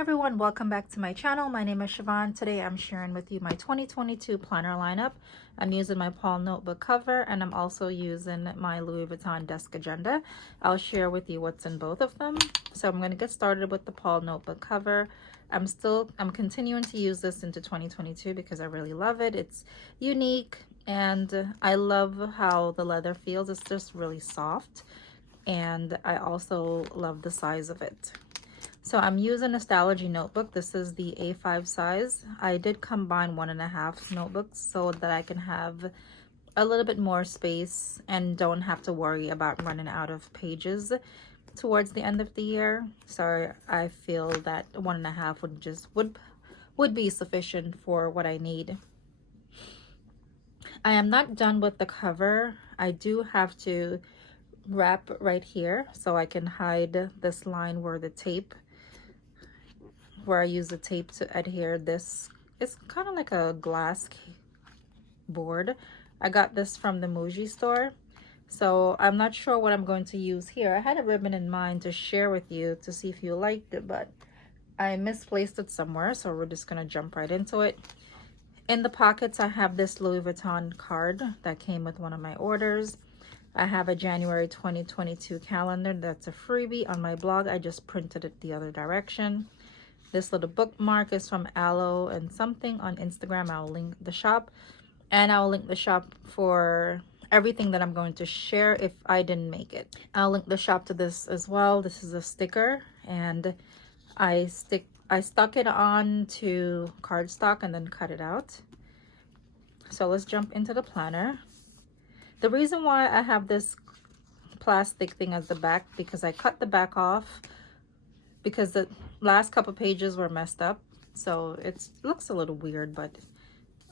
everyone, welcome back to my channel. My name is Siobhan. Today I'm sharing with you my 2022 planner lineup. I'm using my Pom notebook cover and I'm also using my Louis Vuitton desk agenda. I'll share with you what's in both of them. So I'm going to get started with the Pom notebook cover. I'm continuing to use this into 2022 because I really love it. It's unique and I love how the leather feels. It's just really soft, and I also love the size of it. So I'm using a Stalogy notebook. This is the A5 size. I did combine 1.5 notebooks so that I can have a little bit more space and don't have to worry about running out of pages towards the end of the year. So I feel that 1.5 would be sufficient for what I need. I am not done with the cover. I do have to wrap right here so I can hide this line where I use the tape to adhere this. It's kind of like a glass board. I got this from the Muji store, so I'm not sure what I'm going to use here. I had a ribbon in mind to share with you to see if you liked it, but I misplaced it somewhere, so we're just gonna jump right into it. In the pockets, I have this Louis Vuitton card that came with one of my orders. I have a January 2022 calendar that's a freebie on my blog. I just printed it the other direction. This little bookmark is from Aloe and something on Instagram. I'll link the shop, and I'll link the shop for everything that I'm going to share if I didn't make it. I'll link the shop to this as well. This is a sticker, and I stuck it on to cardstock and then cut it out. So let's jump into the planner. The reason why I have this plastic thing as the back, because I cut the back off because the last couple pages were messed up, so it looks a little weird, but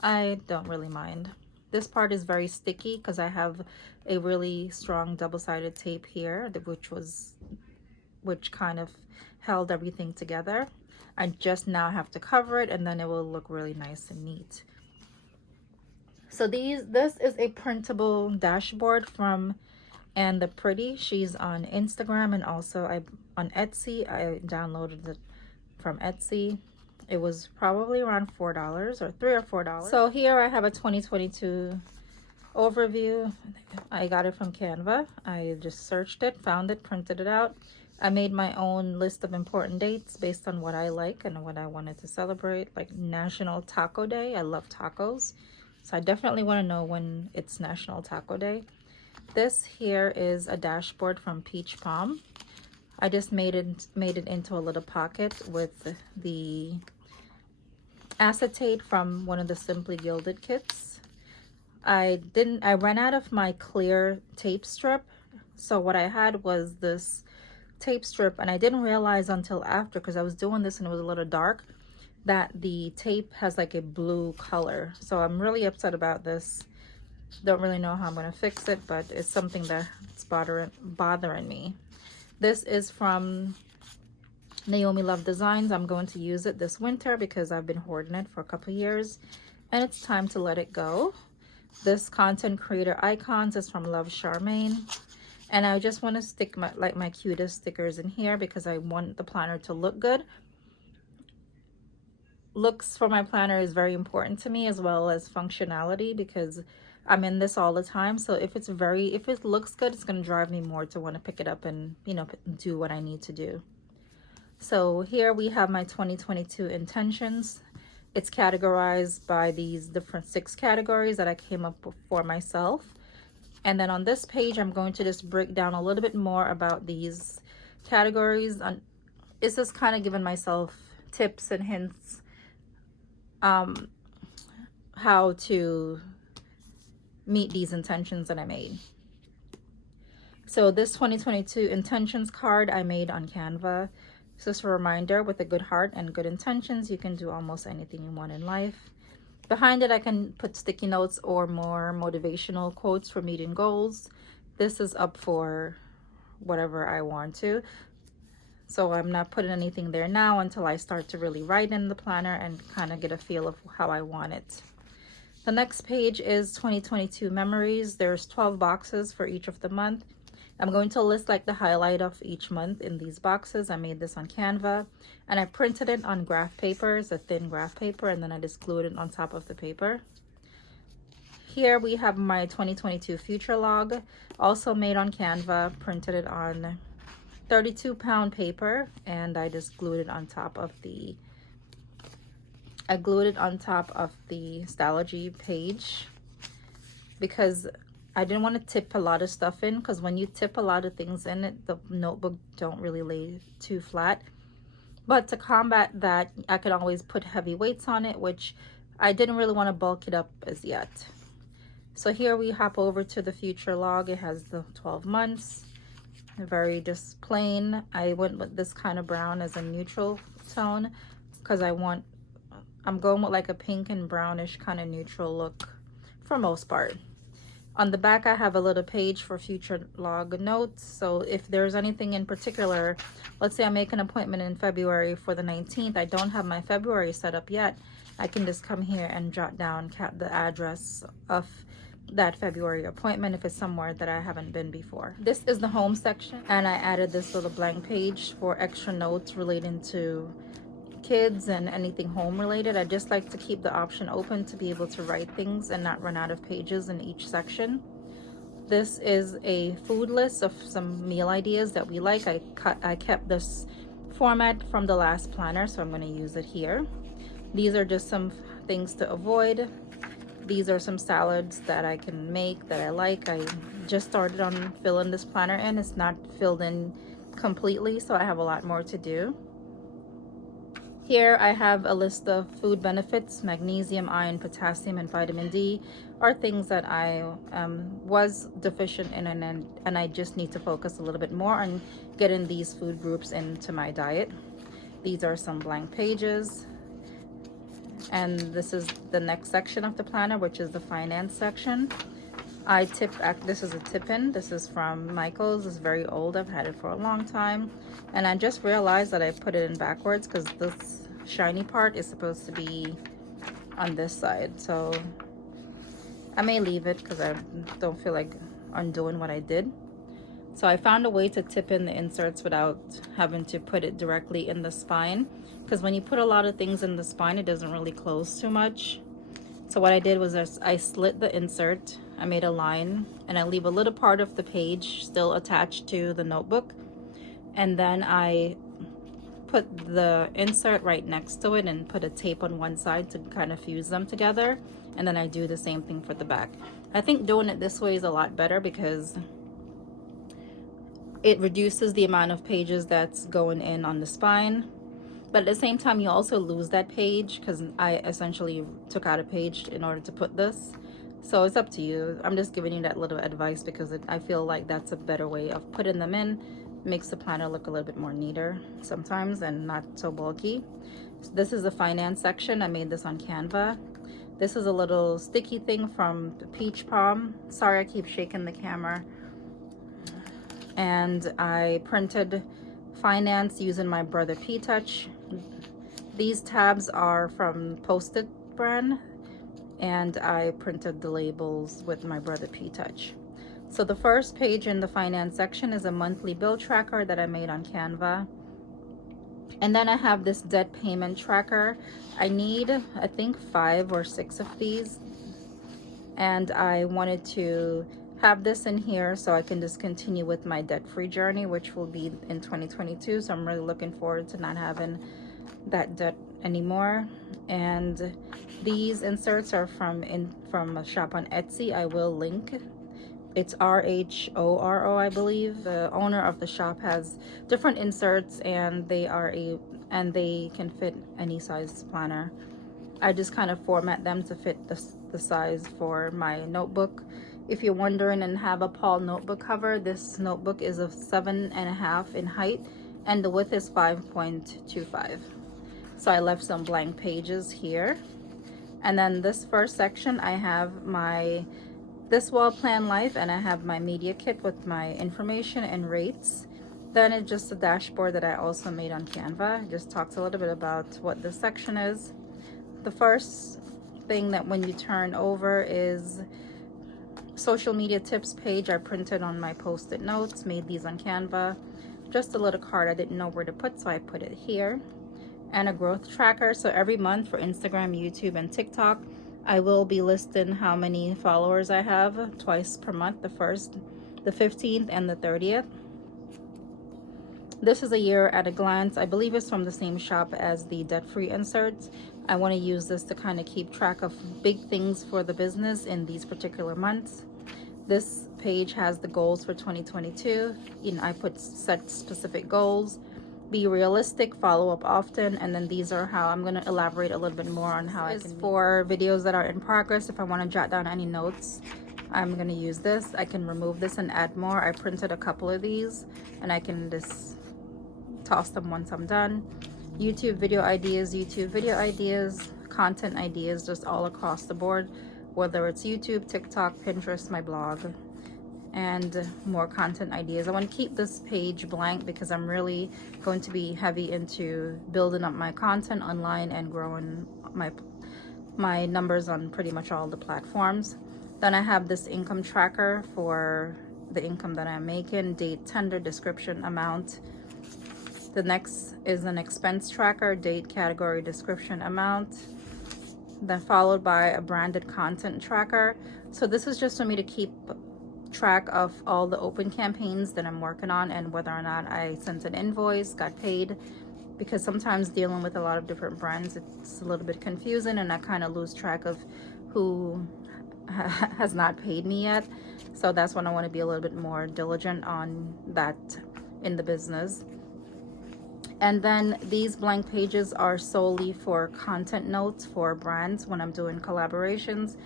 I don't really mind. This part is very sticky because I have a really strong double-sided tape here, which kind of held everything together. I just now have to cover it, and then it will look really nice and neat. So this is a printable dashboard from And the Pretty. She's on Instagram and also on Etsy. I downloaded it from Etsy. It was probably around $4 or $3 or $4. So here I have a 2022 overview. I got it from Canva. I just searched it, found it, printed it out. I made my own list of important dates based on what I like and what I wanted to celebrate, like National Taco Day. I love tacos, so I definitely want to know when it's National Taco Day. This here is a dashboard from Peach Pom. I just made it into a little pocket with the acetate from one of the Simply Gilded kits. I ran out of my clear tape strip, so what I had was this tape strip, and I didn't realize until after, because I was doing this and it was a little dark, that the tape has like a blue color. So I'm really upset about this. Don't really know how I'm going to fix it, but it's something that's bothering me. This is from Naomi Love Designs. I'm going to use it this winter because I've been hoarding it for a couple of years and it's time to let it go. This Content Creator Icons is from Love Charmaine, and I just want to stick my cutest stickers in here because I want the planner to look good. Looks for my planner is very important to me, as well as functionality, because I'm in this all the time. So if it looks good, it's going to drive me more to want to pick it up and, you know, do what I need to do. So here we have my 2022 intentions. It's categorized by these different 6 categories that I came up with for myself. And then on this page, I'm going to just break down a little bit more about these categories. It's just kind of giving myself tips and hints how to meet these intentions that I made. So this 2022 intentions card I made on Canva. It's just a reminder, with a good heart and good intentions, you can do almost anything you want in life. Behind it, I can put sticky notes or more motivational quotes for meeting goals. This is up for whatever I want to. So I'm not putting anything there now until I start to really write in the planner and kind of get a feel of how I want it. The next page is 2022 memories. There's 12 boxes for each of the month. I'm going to list like the highlight of each month in these boxes. I made this on Canva, and I printed it on graph papers, a thin graph paper, and then I just glued it on top of the paper. Here we have my 2022 future log, also made on Canva, printed it on 32-pound paper, and I just glued it on top of the Stalogy page because I didn't want to tip a lot of stuff in, because when you tip a lot of things in it, the notebook don't really lay too flat. But to combat that, I could always put heavy weights on it, which I didn't really want to bulk it up as yet. So here we hop over to the future log. It has the 12 months, very just plain. I went with this kind of brown as a neutral tone because I'm going with like a pink and brownish kind of neutral look for most part. On the back, I have a little page for future log notes. So if there's anything in particular, let's say I make an appointment in February for the 19th, I don't have my February set up yet, I can just come here and jot down the address of that February appointment if it's somewhere that I haven't been before. This is the home section, and I added this little blank page for extra notes relating to kids and anything home related. I just like to keep the option open to be able to write things and not run out of pages in each section. This is a food list of some meal ideas that we like. I kept this format from the last planner, so I'm going to use it here. These are just some things to avoid. These are some salads that I can make that I like. I just started on filling this planner in. It's not filled in completely, so I have a lot more to do. Here I have a list of food benefits. Magnesium, iron, potassium, and vitamin D are things that I was deficient in, and I just need to focus a little bit more on getting these food groups into my diet. These are some blank pages. And this is the next section of the planner, which is the finance section. This is a tip-in. This is from Michael's. It's very old. I've had it for a long time. And I just realized that I put it in backwards because this shiny part is supposed to be on this side. So I may leave it because I don't feel like undoing what I did. So I found a way to tip in the inserts without having to put it directly in the spine, because when you put a lot of things in the spine, it doesn't really close too much. So what I did was I slit the insert, I made a line, and I leave a little part of the page still attached to the notebook. And then I put the insert right next to it and put a tape on one side to kind of fuse them together. And then I do the same thing for the back. I think doing it this way is a lot better because it reduces the amount of pages that's going in on the spine. But at the same time, you also lose that page because I essentially took out a page in order to put this. So it's up to you. I'm just giving you that little advice because I feel like that's a better way of putting them in. Makes the planner look a little bit more neater sometimes and not so bulky. So this is the finance section. I made this on Canva. This is a little sticky thing from Peach Pom. Sorry, I keep shaking the camera. And I printed finance using my Brother P-Touch. These tabs are from Post-it brand, and I printed the labels with my Brother P-Touch. So the first page in the finance section is a monthly bill tracker that I made on Canva. And then I have this debt payment tracker. I need, I think, 5 or 6 of these. And I wanted to have this in here so I can just continue with my debt-free journey, which will be in 2022. So I'm really looking forward to not having that debt anymore. And these inserts are from a shop on Etsy. I will link. It's RHORO, I believe. The owner of the shop has different inserts, and they can fit any size planner. I just kind of format them to fit the size for my notebook. If you're wondering and have a Paul notebook cover, this notebook is of 7.5 in height and the width is 5.25. So I left some blank pages here. And then this first section, I have this wall plan life, and I have my media kit with my information and rates. Then it's just a dashboard that I also made on Canva. It just talks a little bit about what this section is. The first thing that when you turn over is social media tips page I printed on my post-it notes, made these on Canva. Just a little card I didn't know where to put, so I put it here. And a growth tracker, so every month for Instagram, YouTube, and TikTok, I will be listing how many followers I have twice per month, the 1st, the 15th, and the 30th. This is a year at a glance. I believe it's from the same shop as the debt-free inserts. I want to use this to kind of keep track of big things for the business in these particular months. This page has the goals for 2022. I put set specific goals, be realistic, follow up often, and then these are how I'm going to elaborate a little bit more on how I can for videos that are in progress. If I want to jot down any notes, I'm going to use this. I can remove this and add more. I printed a couple of these and I can just toss them once I'm done. YouTube video ideas, content ideas, just all across the board, whether it's YouTube, TikTok, Pinterest, my blog, and more content ideas. I want to keep this page blank because I'm really going to be heavy into building up my content online and growing my numbers on pretty much all the platforms. Then I have this income tracker for the income that I'm making, date, tender, description, amount. The next is an expense tracker, date, category, description, amount. Then followed by a branded content tracker. So this is just for me to keep track of all the open campaigns that I'm working on and whether or not I sent an invoice, got paid, because sometimes dealing with a lot of different brands, it's a little bit confusing and I kind of lose track of who has not paid me yet. So that's when I want to be a little bit more diligent on that in the business. And then these blank pages are solely for content notes for brands when I'm doing collaborations.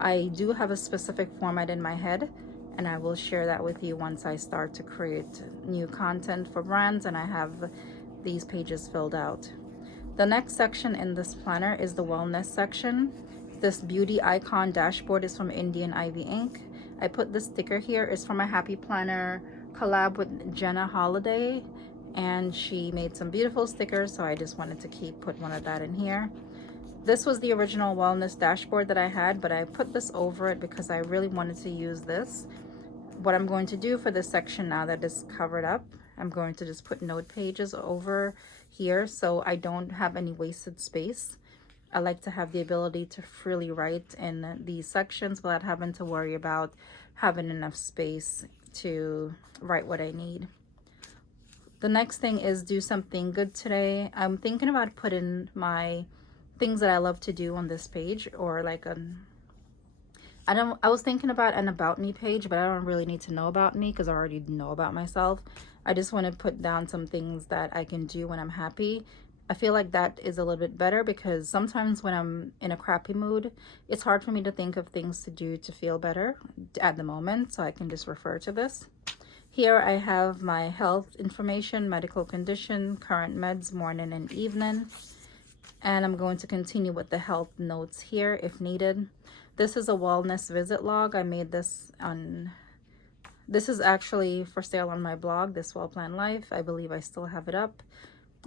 I do have a specific format in my head, and I will share that with you once I start to create new content for brands and I have these pages filled out. The next section in this planner is the wellness section. This beauty icon dashboard is from Indian Ivy Ink. I put this sticker here. It's from a Happy Planner collab with Jenna Holiday, and she made some beautiful stickers, so I just wanted to put one of that in here. This was the original wellness dashboard that I had, but I put this over it because I really wanted to use this. What I'm going to do for this section now that is covered up, I'm going to just put note pages over here so I don't have any wasted space. I like to have the ability to freely write in these sections without having to worry about having enough space to write what I need. The next thing is do something good today. I'm thinking about putting my things that I love to do on this page, or like I was thinking about an about me page, but I don't really need to know about me because I already know about myself. I just want to put down some things that I can do when I'm happy. I feel like that is a little bit better because sometimes when I'm in a crappy mood, it's hard for me to think of things to do to feel better at the moment, so I can just refer to this. Here I have my health information, medical condition, current meds, morning and evening. And I'm going to continue with the health notes here if needed. This is a wellness visit log. I made this this is actually for sale on my blog, This Well Planned Life. I believe I still have it up.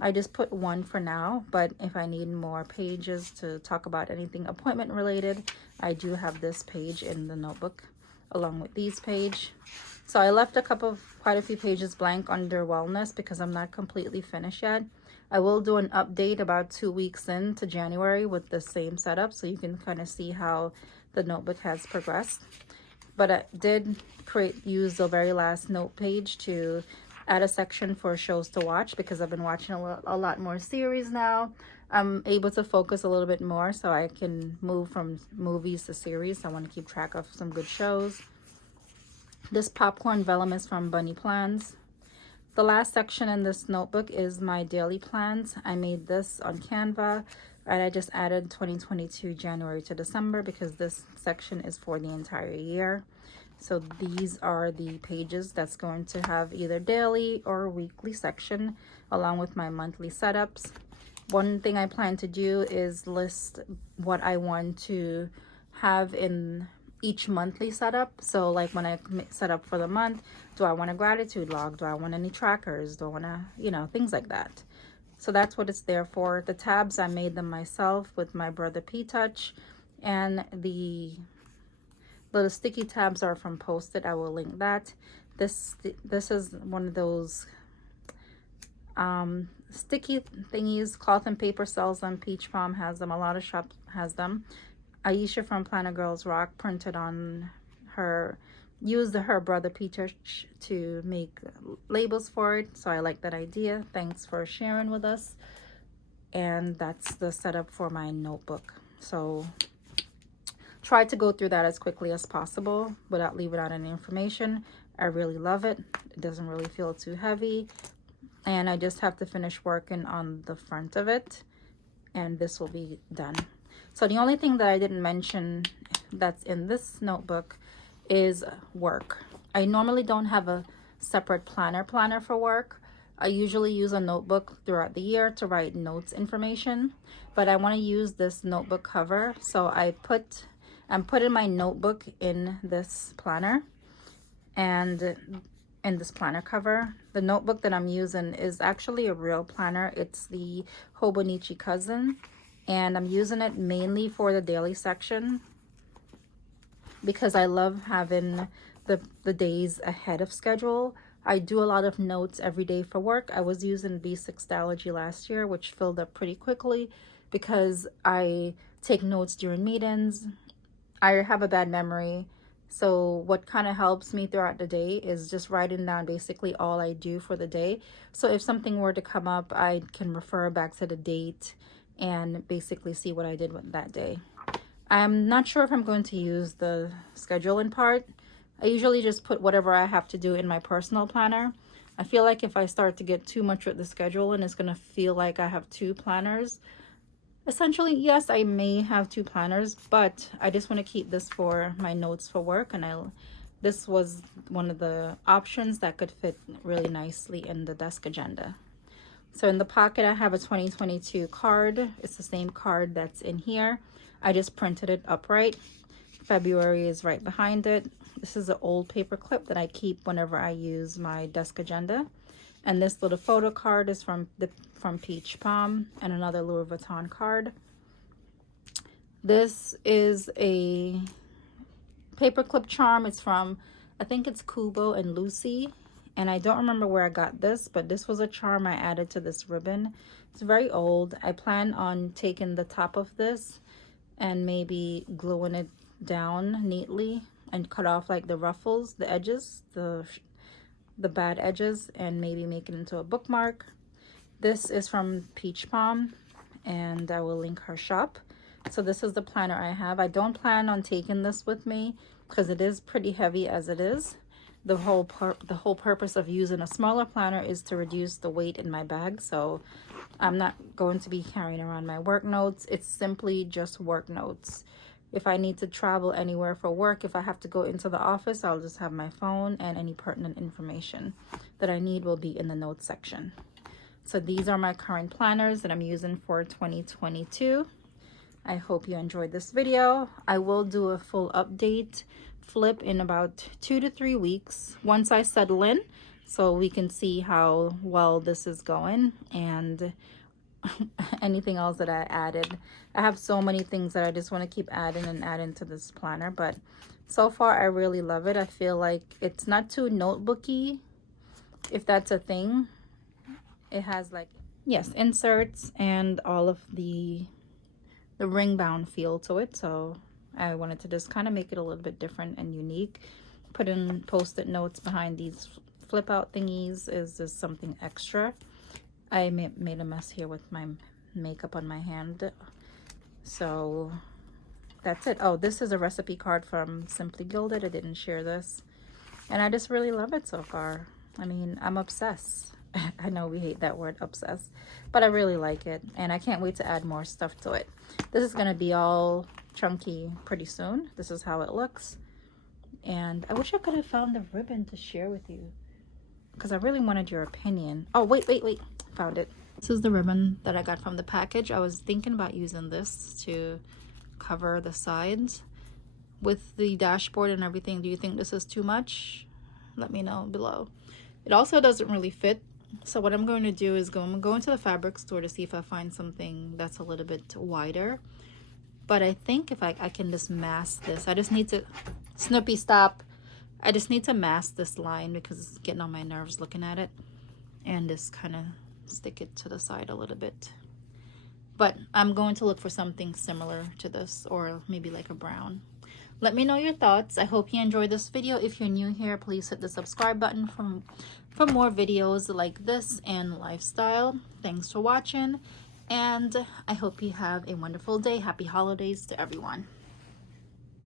I just put one for now, but if I need more pages to talk about anything appointment related, I do have this page in the notebook along with these pages. So I left quite a few pages blank under wellness because I'm not completely finished yet. I will do an update about 2 weeks into January with the same setup so you can kind of see how the notebook has progressed. But I did use the very last note page to add a section for shows to watch because I've been watching a lot more series now. I'm able to focus a little bit more so I can move from movies to series. I want to keep track of some good shows. This popcorn vellum is from Bunny Plans. The last section in this notebook is my daily plans. I made this on Canva and I just added 2022 January to December because this section is for the entire year. So these are the pages that's going to have either daily or weekly section along with my monthly setups. One thing I plan to do is list what I want to have in each monthly setup. So like when I set up for the month, do I want a gratitude log? Do I want any trackers? Do I want to, things like that. So that's what it's there for. The tabs, I made them myself with my brother P-Touch, and the little sticky tabs are from Post-it. I will link that. This is one of those sticky thingies. Cloth and Paper sells them. Peach Pom has them. A lot of shops has them. Aisha from Planner Girls Rock printed on her, used her brother Peter to make labels for it. So I like that idea. Thanks for sharing with us. And that's the setup for my notebook. So try to go through that as quickly as possible without leaving out any information. I really love it. It doesn't really feel too heavy. And I just have to finish working on the front of it. And this will be done. So the only thing that I didn't mention that's in this notebook is work. I normally don't have a separate planner for work. I usually use a notebook throughout the year to write notes information. But I want to use this notebook cover. So I'm putting my notebook in this planner. And in this planner cover, the notebook that I'm using is actually a real planner. It's the Hobonichi cousin, and I'm using it mainly for the daily section because I love having the days ahead of schedule. I do a lot of notes every day for work. I was using B6 Stalogy last year, which filled up pretty quickly because I take notes during meetings. I have a bad memory. So what kind of helps me throughout the day is just writing down basically all I do for the day. So if something were to come up, I can refer back to the date and basically see what I did with that day. I'm not sure if I'm going to use the scheduling part. I usually just put whatever I have to do in my personal planner. I feel like if I start to get too much with the scheduling, it's going to feel like I have two planners. Essentially, yes, I may have two planners, but I just want to keep this for my notes for work. And this was one of the options that could fit really nicely in the desk agenda. So in the pocket, I have a 2022 card. It's the same card that's in here. I just printed it upright. February is right behind it. This is an old paper clip that I keep whenever I use my desk agenda. And this little photo card is from Peach Pom, and another Louis Vuitton card. This is a paperclip charm. It's from, I think it's Kubo and Lucy. And I don't remember where I got this, but this was a charm I added to this ribbon. It's very old. I plan on taking the top of this and maybe gluing it down neatly and cut off like the ruffles, the edges, the bad edges, and maybe make it into a bookmark. This is from Peach Pom, and I will link her shop. So this is the planner I have. I don't plan on taking this with me because it is pretty heavy as it is. The whole purpose of using a smaller planner is to reduce the weight in my bag. So I'm not going to be carrying around my work notes. It's simply just work notes. If I need to travel anywhere for work, if I have to go into the office, I'll just have my phone, and any pertinent information that I need will be in the notes section. So these are my current planners that I'm using for 2022. I hope you enjoyed this video. I will do a full update flip in about 2 to 3 weeks once I settle in, so we can see how well this is going and anything else that I added. I have so many things that I just want to keep adding and adding to this planner, but so far I really love it. I feel like it's not too notebooky, if that's a thing. It has like, yes, inserts and all of the ring bound feel to it. So I wanted to just kind of make it a little bit different and unique. Put in post-it notes behind these flip out thingies is just something extra. I made a mess here with my makeup on my hand. So that's it. Oh, this is a recipe card from Simply Gilded. I didn't share this. And I just really love it so far. I mean, I'm obsessed. I know we hate that word, obsessed, but I really like it. And I can't wait to add more stuff to it. This is going to be all chunky pretty soon. This is how it looks. And I wish I could have found the ribbon to share with you, because I really wanted your opinion. Oh, wait. Found it. This is the ribbon that I got from the package. I was thinking about using this to cover the sides with the dashboard and everything. Do you think this is too much? Let me know below. It also doesn't really fit. So what I'm going to do is I'm going to the fabric store to see if I find something that's a little bit wider. But I think if I can just mask this. I just need to Snoopy, stop. I just need to mask this line because it's getting on my nerves looking at it. And just kind of stick it to the side a little bit. But I'm going to look for something similar to this, or maybe like a brown. Let me know your thoughts. I hope you enjoyed this video. If you're new here, please hit the subscribe button for more videos like this and lifestyle. Thanks for watching, and I hope you have a wonderful day. Happy holidays to everyone.